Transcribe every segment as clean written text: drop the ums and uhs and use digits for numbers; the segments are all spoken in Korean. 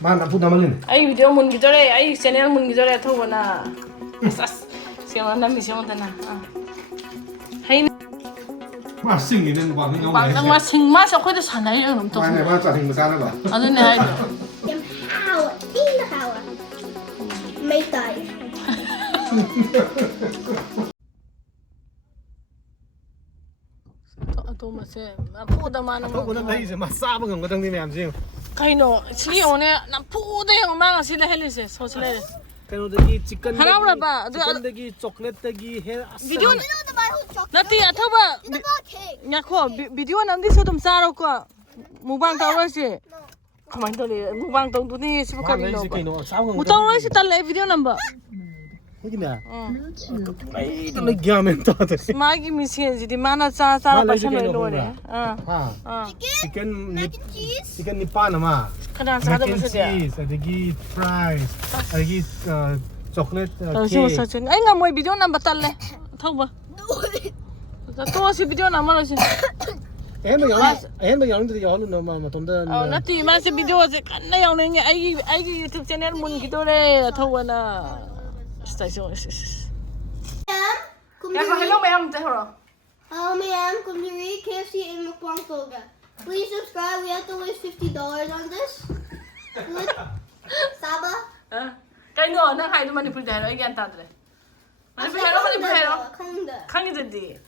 만 나쁘 나말린. 아이 비디오 문khidore 아이 채널 munkhidore Athoubana. 시원 남미 시원다나. 하이 마 싱이는 무방이 나오네. 방당 마 싱마서 거기다 사나요 놈 또. 마네 마 짜증 무사나 봐. 아는네 하이도. Power, in the power. Make that. 또 맛에 나쁘다 많은 거. 그거는 나이제 마 싸본 건 거든 니 암지. 카이노 시기 오네 나쁘다 엄마가 시다 헬리세 소슬레. 그노데기 치킨. 하나오라 봐. 치킨데기 초콜릿데기 해. 비디오 You know the Bible chocolate? 나티 아토바. The bar cake. 야코 비디오 남디서 좀 싸러 거. 무방 타워시. 가만 돌리 무방 동두니 시부카리 너. 무 타워시 달래 비디오 넘버. 이기나. 아이 또 기야면 또 돼. 마기 미시엔지 디마나 싸싸라 빠셔노 로레. 치킨 Mac and cheese. 치킨 니판 아마. 그냥 사다 보세요. 어디기 프라이스, 어디기 초콜릿 저 사진. 아이가 뭐 비디오 넘버 달래. 타봐. 또 시 비디오 넘버로시. එහෙම යනුද යවලු නම මතොන්ද 나티 마세 비디오제 간나 야오는 게 아이기 유튜브 채널 munkhidore Athoubana. 스타이션. 야, hello ma'am. Ma'am, come to read KFC and mukbang soga. Please subscribe. We have to waste $50 on this. Good. Saba. Cái nữa nó hay mà đi phụ đề nó anh ta đấy. Mà phụ đề nó mà đi phụ đề nó. Kanda. Khang cái gì?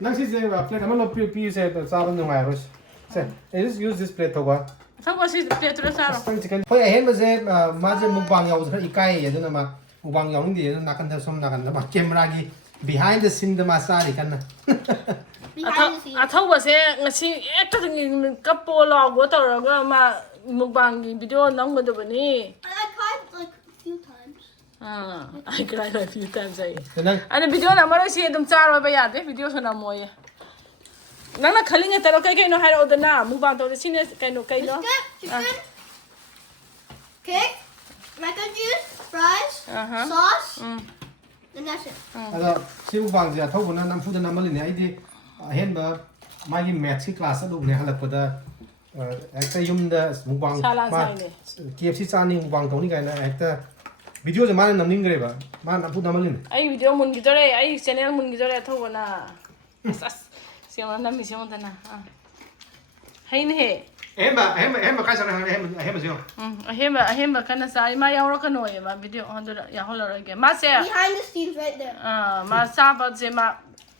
난 시제 플레이트 한번 피세 싸는 거 말고 just use this plate 더가 Không có gì để tôi sao. 치킨 거의 햄버제 마제 묵방 야우서 이까이 예전에 막 묵방 야우는데 예전 나간다 섬 나간다 막 카메라기 behind the scene 마 싸리 간나 Behind the scenes. Athoubase ngasi ekta thing kapo log tawraga ma mukbang gi video namgadabani. I cried like a few times. I cried a few times ai. 그냥 Ana video namaro si edum charo ba yade video sona moye. Nangna khalinga taro kai kai no hairo dana mukbang to sine kai no kai no. Chicken, cake, mac and cheese, fries, sauce, and that's it. 그래서 시묵방지 더구나 남푸드 남을리네 아이디 햄버 마기 매치 클래스 도네 할락보다 액터 юм다 묵방 KFC 짜니 묵방 도니 가이나 액터 비디오 좀 많이 남는 거래 봐. 많이 남푸드 남을리네. Ai video munkhidore ai channel munkhidore Athoubana. Siamo nammi siamo dana. Hain he. 햄버 가서 햄버 죠. Ahemba kana sa ma yauro kano e ma video handura ya holora ge ma se Behind the scenes right there. ma sa ba je ma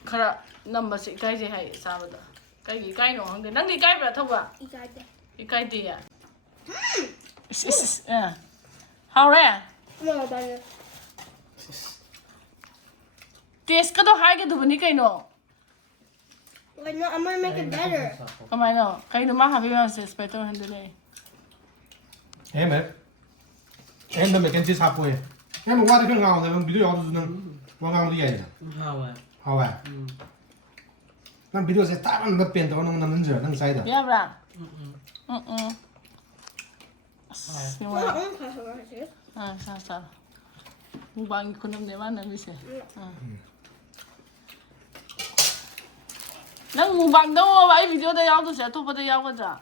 khara number se kai je hai sa ba da kai gi kai no hang nang gi kai ba Athoubga Exactly. gi kai de ya how re No, better. taste ka do hai ge du bani kai no Why not? I'm gonna make it better. kamai no kai no ma ha bi ma se speto handule 햄버 맥앤치 사포에. 햄버 와도 그 가운데 비디오 여주는 왕강도 얘기야. 하와. 난 비디오에 다른 몇 遍 더 넣는 줄 능 사이다. ya bra I want my own class right here. sa mukbang ko nam de ma na mi se nang mukbang do ba video da yaw do se to pa da yaw ga da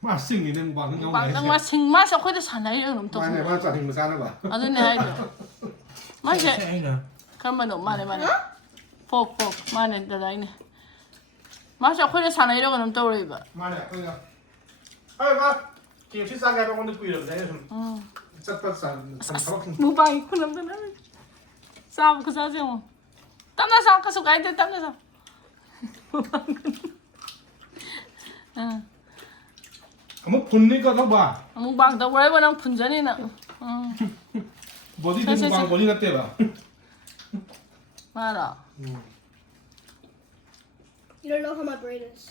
마 싱이는 무방이 나오네. 방당 마 생마서 거기다 사나요 놈 또. 마네 마 짜증 무사나 봐. 아드네 하이도. 마세. 그러면 너 마네. 폭 마네 다다이네. 마세 거기다 사나요 놈 떠오르이 봐. 마네 그냥. 아이 마 KFC 싸게 하고 오늘 꾸이러 내 좀. 짠짠 무방이 그놈 되나. 싸우 그 사세요. 땀나 싸우 가서 가야 돼 땀나 싸. 뭐 분니까 더 봐. 무방 더 왜 그냥 분전이나. 버디 무방 버디 같대 봐. 말아. You don't know how my brain is.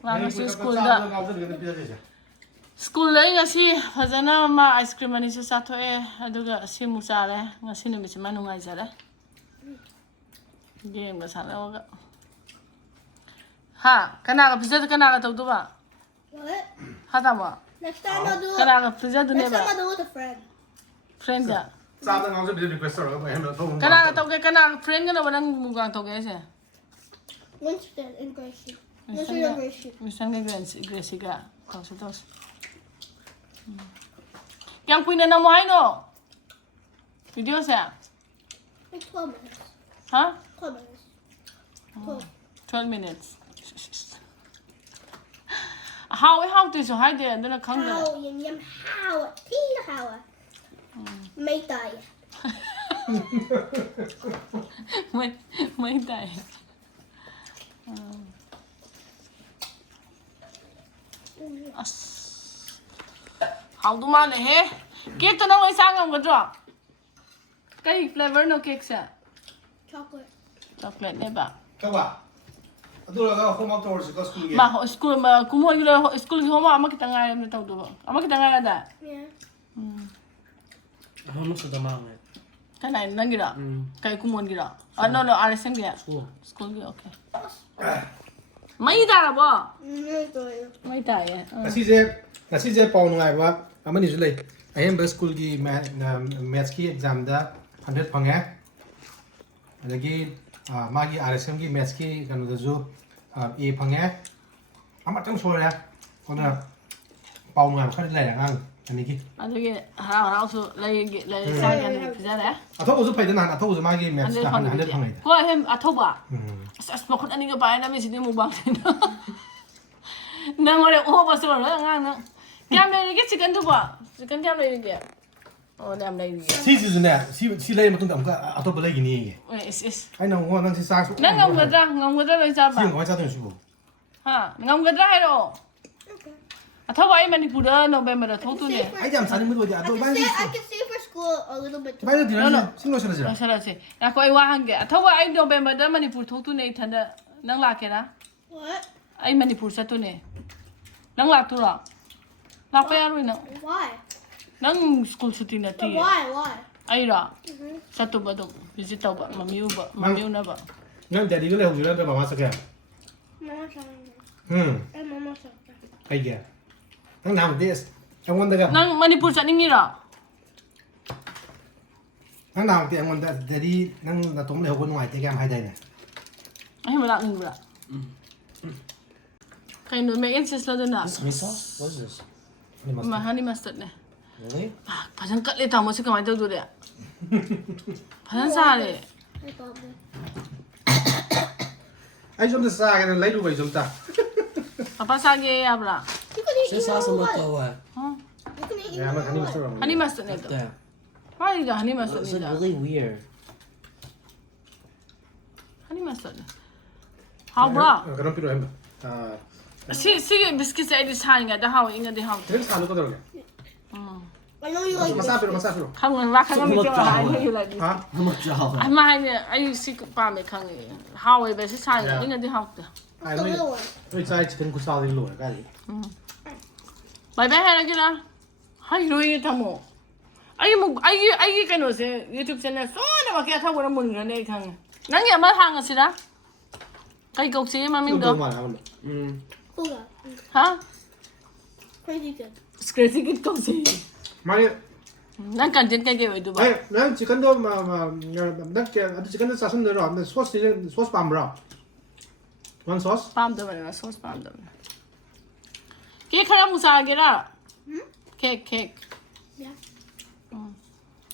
나는 스쿨다. 스쿨에 ngasi fazana ma ice cream ani se sathoe aduga simu sare ngasi ni mi ma nungai jare game ga sala ga ha kana ga pizza kana ga tawdu ba What? ha ta ma Next time I'll do it. kana ga pizza du ne Next time ba I'll do it with a friend. friend ja 싸는 가서 비디오 리퀘스트 하고 햄버 더. kana ga tawge kana friend ga na ba nang mugang tawge se Winston and Gracie. What's your ratio? Misalnya Gracie tos. Yang punya nama ano? Video saya. Like 12 minutes. Hah? 12 minutes. 12 minutes. How to so hide there? Then come there. How yum how tea how. May die. Mấy tay. How do man he? Cake to nang isang ang gadro. Kay flavor no cake sa. Chocolate. Chocolate ne ba? Kawa. Adulaga home outdoors ka school ge. Ma school ma kumon gila school gi homa ama kita ngai na tawdo ba. Ama kita ngai da. Yeah. Ano sa damang eh? Kanai nang gira. Kay kumon gira. No RSM gira. School gi okay. Mai da ba? Mai da ye. Ngasi je pau ngai ba amani ju lei. Ahem ba school gi maths ki exam da 100 phange. Adagi magi RSM gi maths ki kanu da ju A phange. Amatang so ya. Ona pau ngai ba khai lai ngang ani ki. Adagi harau so lai sang kan pizza da. Atho uzu phai dan atho uzu magi maths da 100 phange. Ko hem Athoba. As mo khut ani ga ba na mi sini mu bang. Nang ore o ba so ra ngang na. Kam lai ge chicken tu ba. Chicken kam lai ge. Oh dam lai ge. Si ne si lai matung dam ka atho ba lai gi ni. Is. Ai nang ho nang si sa su. Nang ngam ga lai sa ba. Si ngoi cha tong su. Ha, ngam ga hai ro. Athoba ai Manipur da November da thotu ne. Ai jam sa ni mu do ja atho ba ni. I can stay for school a little bit. Ba ni dinner sing lo sha ja. Sala se. Na ko ai wa hang ge. Athoba ai November da Manipur thotu ne thanda nang la ke na. What? Ai Manipur sa tu ne. Nang la tu ra. La pa ya ro na. Why? Nang school suti na ti. Why? Ai ra. Sa tu ba do visit ta ba mamiu na ba. Nang jadi ko le hu la ba ma sa ka. Mama said. And Mama said. Ai ge. Nang nam this. Ang wanda ga. Nang Manipur sa ningi ra. Nang nam ti ang wanda jadi nang na tom le hu ko ngai te kam hai dai ne. Ai ma la ning bra. Kay no me insist la do na. This miso? What is this? Ma honey mustard ne. Really? 파전 깔리 다 뭐지 그만 더 그래. 파전 사래. Ai zum da sa ga lai lu bai zum ta. 아빠 사게 야브라. You can eat This your also own look one. what? 어? You can eat Ya your ma own hani one. master. honey mustard ne 또. There. 파이가 honey It's mustard like 니다. really weird. honey mustard. How bra? Ka ram piro hem. 시 비스킷 사이드 사니가 다 하고 인가 돼 하고. Then sa lu ko dor ge. I know you like Masa piro masa piro. 강은 와 강은 미쳐 하이 like. Ha? How much job? 아마 아이 시 밤에 강에 하고 베스 사니가 인가 돼 하고. Ai the noi. little one. Oi chai chicken ku sa din lu ga ri. 바이바이 해라 기라. 하이 로이 타모. 아이 그노세 유튜브 채널 쏘나 막게 타고 그런 분 그러네 강. 난게 아마 항아시라. 가이 곡시 마밍도. Ma la ma. Kuga. 하? Crazy good. 스크래치 깃 곡시. Mari 난 간전 깨게 왜 두바. ai nang chicken do ma dak ke adu chicken da sa sun de ro am sauce pam bro. One sauce. 밤도 말이야 소스 밤도. 케이크 하나 무사하게라. 케이크. Yeah.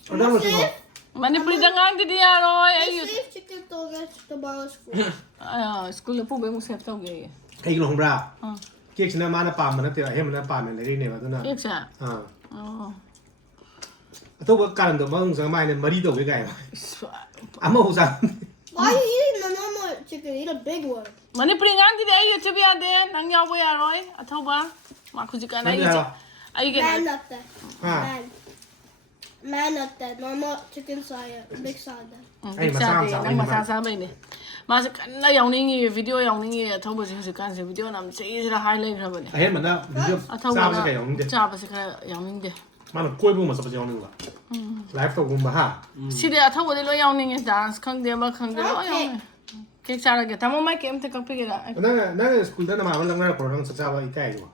Ada mo sigo. Manipuri dangang di dia roy. I Ayo. saved chicken togas tomorrow's school. Ayo, school po be mo sep tau ge. Ai lo bra. Ah. Cake na ma na pam na te hem na pam ne ne ba tu na. Keek sa. Ha. Oh. To ba karan do bang sa mai ne mari do ge ga. Ama hu sa. Why are you eating the normal chicken? Eat a big one. Manipuri ngang di ayo chebi ade nang yaw ya roy. Athoba. Ma khujika na ayo. Ayo ge. Man up there. Ha. Man up there. Normal chicken saya. Big sada. Ai masam nang masasa bai ne. Ma sa kan na yaw ningi video yaw ningi athoba ji kan se video nam se is ra highlight ra bane. Ai ma na video sa ba ka yong de. Cha ba se ka yaw ning de. Ma na koi bu ma sa ba yong ni ba. Live to gum ba ha. Si de athoba de lo yaw ning dance khang de ma khang de lo yaw. Keek sa ra ge tamo mai kem te kap ge ra. Na school da na ma lang na ko rang sa ba i kai do.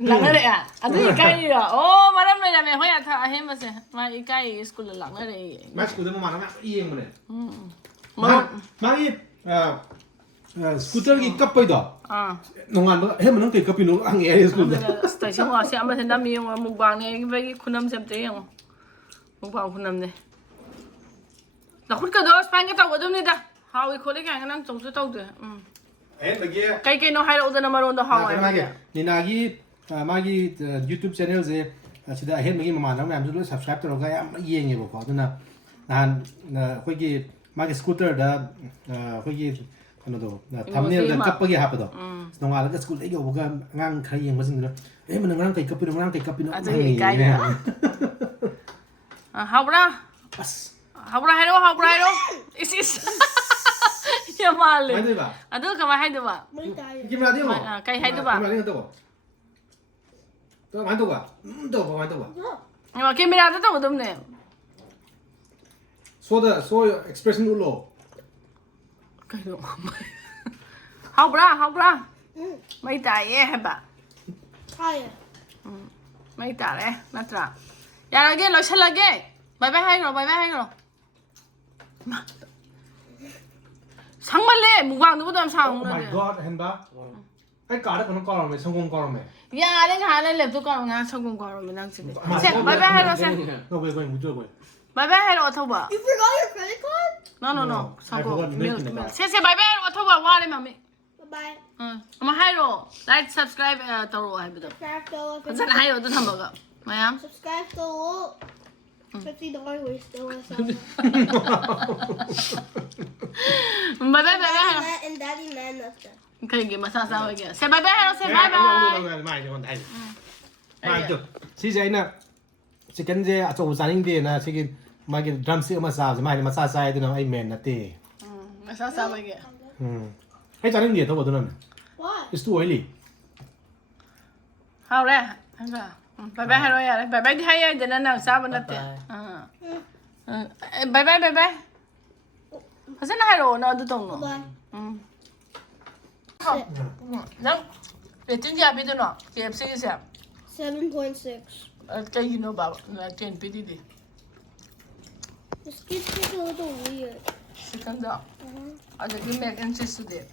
Lang re ya. Adu ikai ra. Oh, maram le na me hoya tha ahem ba se. Ma ikai school lang re. Ma school da ma na i yeng ne. Ma Ma i 스쿠터기 깝빠이다. 아. 농안 해면 그 깝이노 앙에 스쿠터. 스테이션 와서 아마 된다면 영어 mukbang네 이게 군함 셈때 영어. mukbang 군함네. 나 홀까 너 스파인가 타고 듭니다. 하위 콜레게 안 정수 타고도. 해버기 kaikino 하이로드나 마론도 하와이. 니나기 마기 유튜브 채널에 시다 해먹이 만나면 아무도 subscribe 들어가 야 이행해 보고 그러나 난 거기 마기 스쿠터다 거기 그노도 thumbnail 깝빠게 하거든. 농아가 스쿠터 이거 보고 강 가이행 무슨 그래. 에면 강 가이 깝이는 강 가이 깝이는. 아주 가이야. 하브라. 아스. 하브라 해로. 이스. 야 말래. 많이 봐. 아도 가만 해도 봐. Muy tired. 이게 뭐야 뭐? 가이 해도 봐. 많이 또. 또 많이 또 봐. 또 많이 또 봐. 야 카메라도 또 덥네. 소 expression 울로. 가이도. 하브라. mấy tài hả bà? Tired. mấy tài đấy, mất rồi. Dạ rồi kia lối xe là kia. Bye bye hay rồi. 상말래 무광 누구도 안 Oh 상. my god, henba. Ai cả đó còn con mày xong con mày. 야, 내가 하는 랩도 까놓나 성공 까놓으면 낭지네. 세, bye bye 하러 세. Nó về quên một chút rồi. bye bye 하러 Athoubagi. You forgot your credit card? No. I forgot to make it. 세, bye bye 하러 Athoubagi 와래 마미. Bye. 응. 엄마 하러 like subscribe 떠로 해보자. Subscribe to 괜찮아 하여 또 먹어. 뭐야? Subscribe to $50 we still with some. bye bye 하러. And Daddy Man left it. 그게 마사사 이게. 세 bye bye 하러 세 bye bye. Mai cho con thấy. Mai được. Xí giấy nè. Chỉ cần gì à chỗ gia đình đi nè, chỉ cái mai cái drum set massage, mai massage sai thì nó ai men nè tê. 마사사 이게. Hay gia đình đi thôi bộ thôi nè. Why? It's too early. 하래. 한다. bye bye 하러 야. bye bye 해야 되나 나 사번 났대. bye bye. 하선 하러 나도 동. Bye. 난 레팅이 앞에도 나. KFC 세. 7.6. cái gì nó bảo là trên PDD. This kid's just a little weird. Secondo. Ada cái mac and cheese there.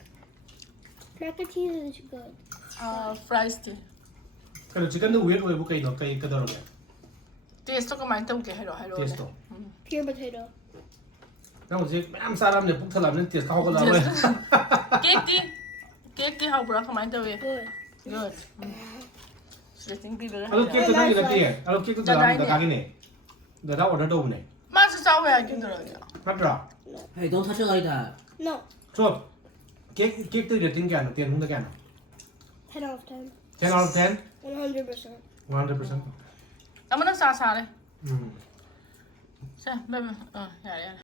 Mac and cheese is good. Fries too. Cái chicken nó weird rồi, cái nó cái đó rồi. Taste có mấy tông cái hello. Taste. Pure potato. Nó chỉ làm sao làm được cũng thật làm nên taste không có là rồi. Cake đi học bữa không mấy tông vậy. Good. Good. Sweating people. Alo cake तो नहीं करती है. Alo cake तो làm được cái này. Để tao order đâu này. Mà sao vậy cái đó vậy? Bắt ra. Hey, don't touch it like that. No. So, cake từ rating क्या ना, tiền không được क्या ना. 10 out of 10. 10 out of 10. 100%. 100%. Ama nó xa đấy. Ừ. Sao? Dạ.